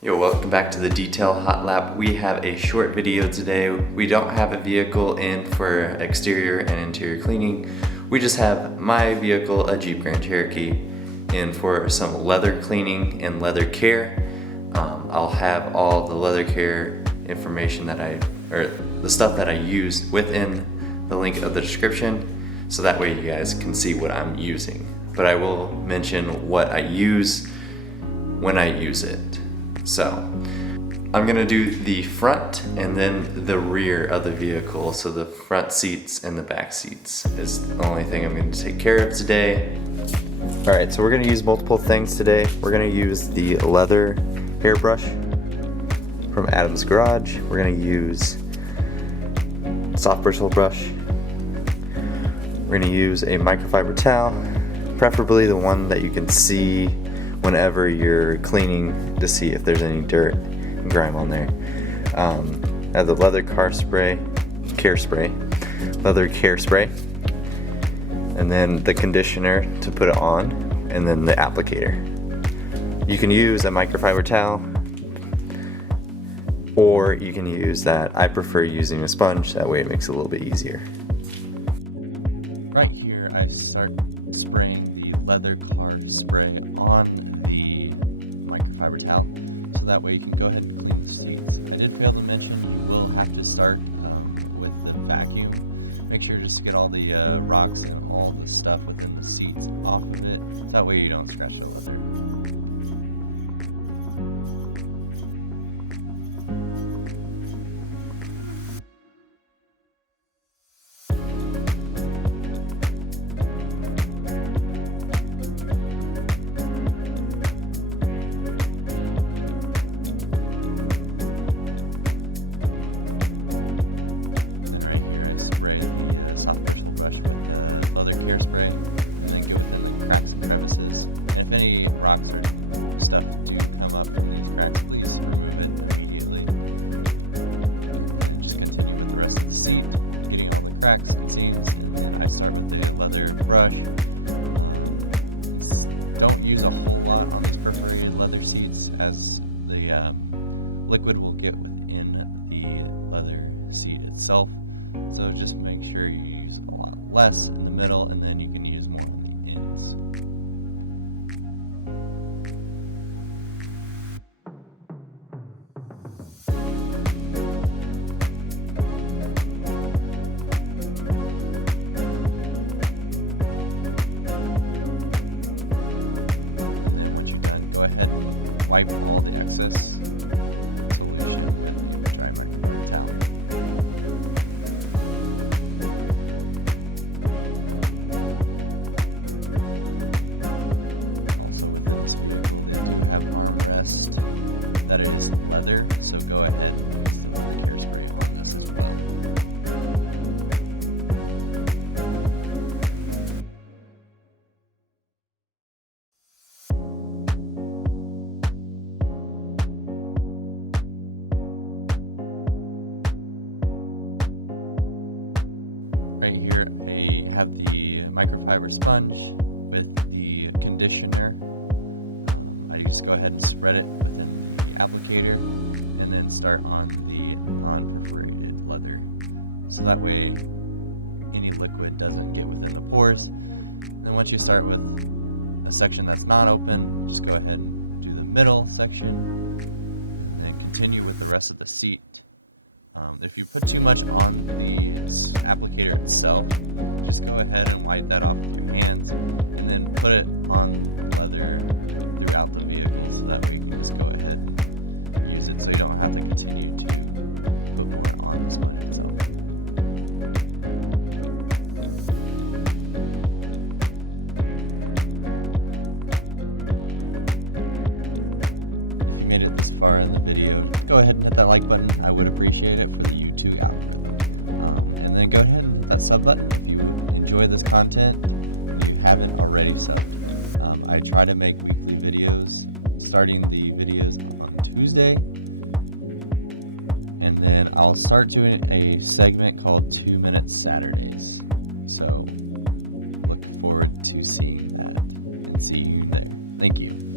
Yo, welcome back to the Detail Hot Lap. We have a short video today. We don't have a vehicle in for exterior and interior cleaning. We just have my vehicle, a Jeep Grand Cherokee, in for some leather cleaning and leather care. I'll have all the leather care information the stuff that I use within the link of the description, so that way you guys can see what I'm using. But I will mention what I use when I use it. So, I'm gonna do the front and then the rear of the vehicle. So the front seats and the back seats is the only thing I'm gonna take care of today. All right, so we're gonna use multiple things today. We're gonna use the leather hairbrush from Adam's Garage. We're gonna use soft bristle brush. We're gonna use a microfiber towel, preferably the one that you can see whenever you're cleaning to see if there's any dirt and grime on there. I have the leather care spray, and then the conditioner to put it on, and then the applicator. You can use a microfiber towel, or you can use that. I prefer using a sponge, that way it makes it a little bit easier. Right here, I start spraying the leather car spray on the microfiber towel, so that way you can go ahead and clean the seats. I did fail to mention you will have to start with the vacuum. Make sure just to get all the rocks and all the stuff within the seats off of it, so that way you don't scratch over there. Don't use a whole lot on these perforated leather seats, as the liquid will get within the leather seat itself. So just make sure you use a lot less in the middle, and then you can use more on the ends. Wipe all the excess solution with the dry microfiber towel. Also, with this vehicle, they do have an armrest that is leather, so go ahead and use the hairspray on this as well. Right here, I have the microfiber sponge with the conditioner. I just go ahead and spread it within the applicator, and then start on the non-perforated leather, so that way any liquid doesn't get within the pores. Then once you start with a section that's not open, just go ahead and do the middle section, and then continue with the rest of the seat. If you put too much on the applicator itself, just go ahead and wipe that off with your hands, and then put it on the leather throughout the vehicle, so that way you can just go ahead and use it, so you don't have to continue to put more on the sponge itself. If you made it this far in the video, go ahead and hit that like button. I would appreciate it for the YouTube algorithm. And then go ahead and hit that sub button if you enjoy this content, if you haven't already subbed. I try to make weekly videos, starting the videos on Tuesday. And then I'll start doing a segment called 2 Minute Saturdays. So look forward to seeing that, and see you there. Thank you.